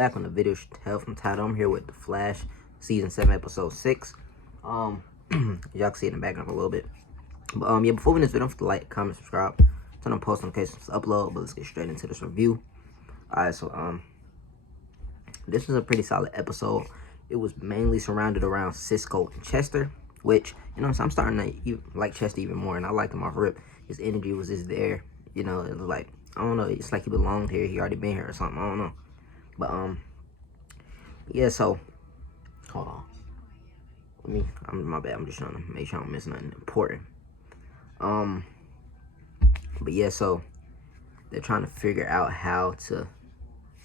back on the video tell from title. I'm here with The Flash, season 7, episode 6. Y'all can see it in the background a little bit. But yeah, before we end this video, don't forget to like, comment, subscribe, turn on post notifications to upload. But let's get straight into this review. Alright, so this was a pretty solid episode. It was mainly surrounded around Cisco and Chester, which, you know, so I'm starting to like Chester even more, and I liked him off rip. His energy was just there, you know. It was like, I don't know, it's like he belonged here. He already been here or something. I don't know. But yeah, so hold on. My bad. I'm just trying to make sure I don't miss nothing important. But yeah, so they're trying to figure out how to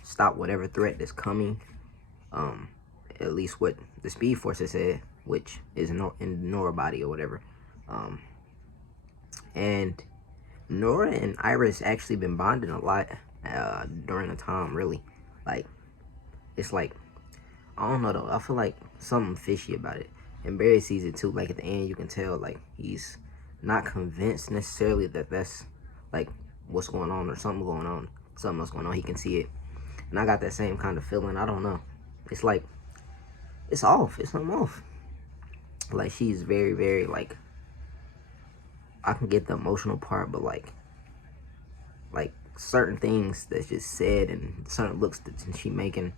stop whatever threat that's coming. At least what the Speed Force has said, which is in Nora body or whatever. And Nora and Iris actually been bonding a lot during the time, really. Like, it's like, I don't know though, I feel like something fishy about it. And Barry sees it too. Like, at the end you can tell, like, he's not convinced necessarily that that's like what's going on or something going on, something else going on. He can see it, and I got that same kind of feeling. I don't know, it's like it's off, it's something off. Like, she's very, very, like, I can get the emotional part, but like certain things that's just said and certain looks that she making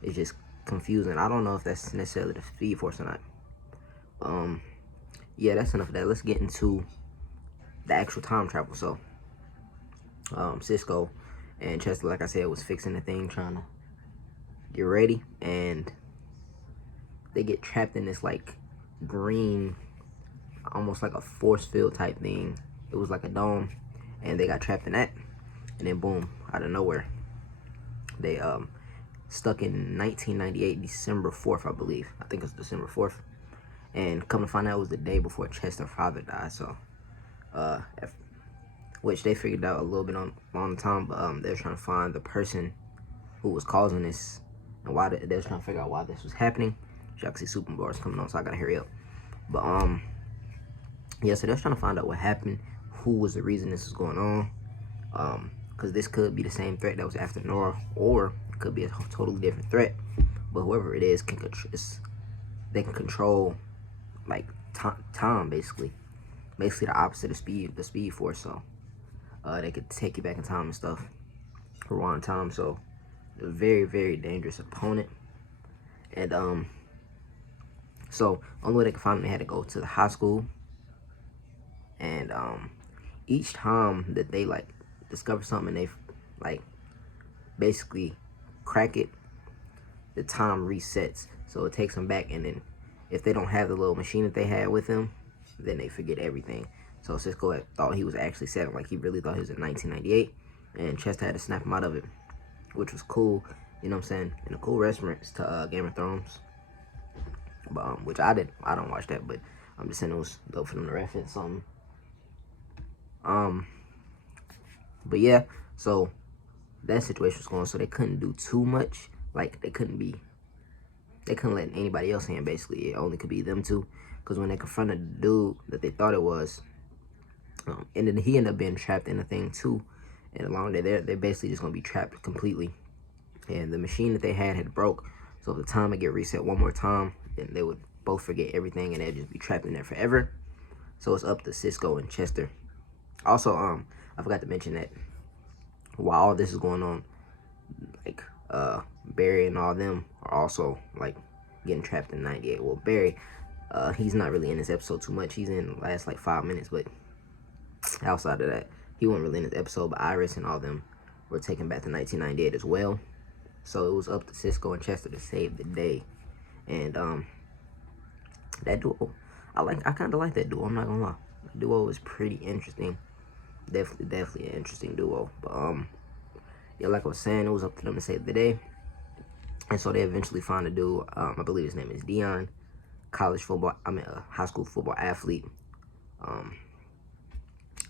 is just confusing. I don't know if that's necessarily the Speed Force or not. Yeah, that's enough of that. Let's get into the actual time travel. So Cisco and Chester, like I said, was fixing the thing, trying to get ready, and they get trapped in this like green, almost like a force field type thing. It was like a dome, and they got trapped in that. And then boom, out of nowhere, they stuck in 1998, December 4th, I believe. I think it's December 4th. And come to find out, it was the day before Chester's father died. So, which they figured out a little bit on the time, but they were trying to find the person who was causing this, and why they was trying to figure out why this was happening. Y'all can see Superboy's coming on, so I gotta hurry up. But yeah, so they're trying to find out what happened, who was the reason this was going on. Because this could be the same threat that was after Nora, or it could be a totally different threat. But whoever it is they can control like time, basically the opposite of the Speed Force. So they could take you back in time and stuff, rewind time. So a very, very dangerous opponent. And so only way they could find them, they had to go to the high school. And each time that they like discover something, they like basically crack it, the time resets, so it takes them back. And then if they don't have the little machine that they had with them, then they forget everything. So Cisco thought he was actually 7, like he really thought he was in 1998, and Chester had to snap him out of it, which was cool, you know what I'm saying, and a cool reference to Game of Thrones. But which I don't watch that, but I'm just saying it was dope for them to reference something. But yeah, so that situation was going, so they couldn't do too much. Like, they couldn't let anybody else in, basically. It only could be them two, because when they confronted the dude that they thought it was, and then he ended up being trapped in the thing too, and along there, they're basically just gonna be trapped completely. And the machine that they had broke, so if the time would get reset one more time, then they would both forget everything, and they'd just be trapped in there forever. So it's up to Cisco and Chester. Also, I forgot to mention that while all this is going on, like, Barry and all them are also like getting trapped in 98. Well, Barry, he's not really in this episode too much. He's in the last like 5 minutes, but outside of that, he wasn't really in this episode. But Iris and all them were taken back to 1998 as well. So it was up to Cisco and Chester to save the day. And that duo, I kind of like that duo. I'm not gonna lie, the duo is pretty interesting. Definitely an interesting duo. But yeah, like I was saying, it was up to them to save the day. And so they eventually find a dude, I believe his name is Dion, high school football athlete.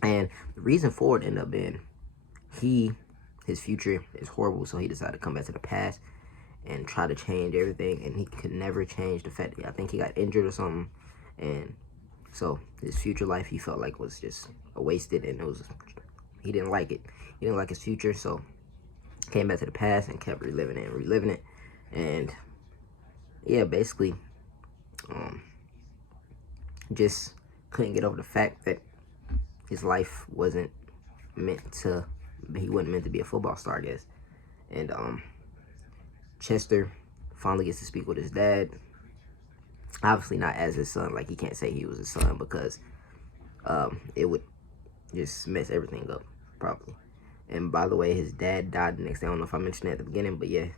And the reason for it ended up being his future is horrible, so he decided to come back to the past and try to change everything, and he could never change the fact that I think he got injured or something, and so his future life he felt like was just wasted, and he didn't like it. He didn't like his future, so came back to the past and kept reliving it and reliving it. And yeah, basically, just couldn't get over the fact that his life wasn't he wasn't meant to be a football star, I guess. And Chester finally gets to speak with his dad. Obviously not as his son, like he can't say he was his son because it would just mess everything up probably. And by the way, his dad died the next day. I don't know if I mentioned that at the beginning, but yeah.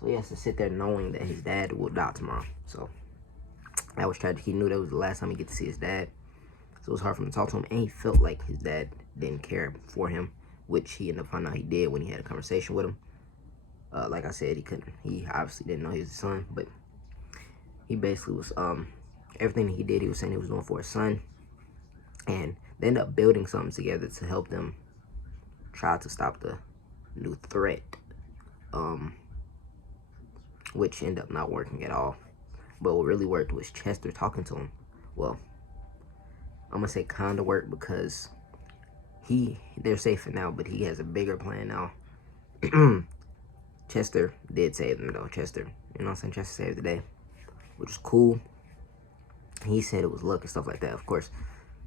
So he has to sit there knowing that his dad will die tomorrow. So that was tragic. He knew that was the last time he get to see his dad. So it was hard for him to talk to him, and he felt like his dad didn't care for him, which he ended up finding out he did when he had a conversation with him. Like I said, he obviously didn't know he was his son, but he basically was, everything he did, he was saying he was doing for his son. And they ended up building something together to help them try to stop the new threat, which ended up not working at all. But what really worked was Chester talking to him. Well, I'm gonna say kind of worked because they're safe for now, but he has a bigger plan now. Chester did save them though. Chester, you know what I'm saying? Chester saved the day, which is cool. He said it was luck and stuff like that. Of course,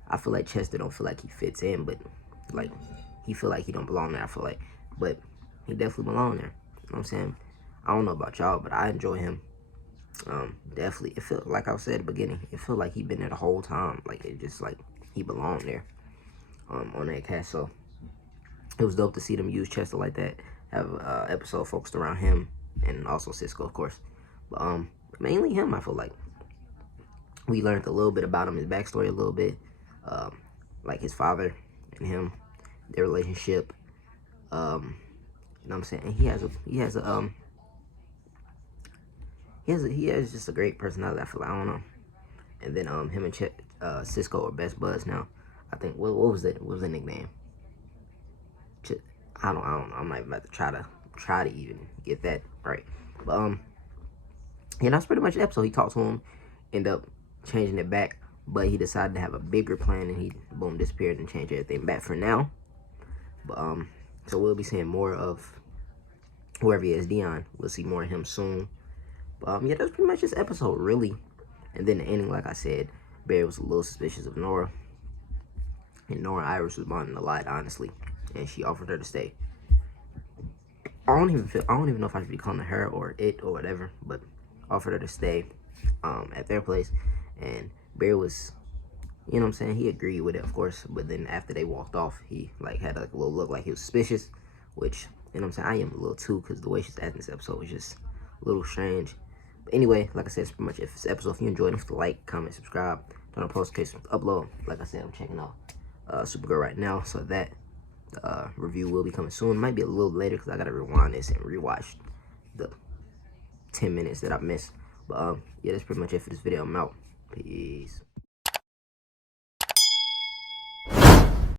I feel like Chester don't feel like he fits in, but like he feel like he don't belong there. I feel like, but he definitely belong there. You know what I'm saying? I don't know about y'all, but I enjoy him. Definitely, it felt like I said at the beginning. It felt like he been there the whole time. Like it just like he belonged there. On that cast, so it was dope to see them use Chester like that. Have an episode focused around him and also Cisco, of course. But mainly him. I feel like we learned a little bit about him, his backstory a little bit, like his father and him, their relationship. You know what I'm saying? And he has just a great personality. I feel like, I don't know. And then him and Cisco are best buds now. I think what was it? What was the nickname? I don't know. I'm not even about to try to even get that right. But yeah, that's pretty much the episode. He talked to him, ended up changing it back, but he decided to have a bigger plan, and he boom disappeared and changed everything back for now. But so we'll be seeing more of whoever he is, Dion. We'll see more of him soon. But yeah, that's pretty much this episode, really. And then the ending, like I said, Barry was a little suspicious of Nora. And Nora and Iris was bonding a lot, honestly. And she offered her to stay. I don't even know if I should be calling her or it or whatever, but offered her to stay at their place. And Barry was, you know what I'm saying, he agreed with it, of course. But then after they walked off, he like had like a little look like he was suspicious, which, you know what I'm saying, I am a little too, because the way she's acting this episode was just a little strange. But anyway, like I said, it's pretty much it for this episode. If you enjoyed it, don't forget to like, comment, subscribe, turn on post notifications, upload. Like I said, I'm checking out Supergirl right now, so that review will be coming soon. It might be a little later because I gotta rewind this and rewatch the 10 minutes that I missed. But yeah, that's pretty much it for this video. I'm out. Peace.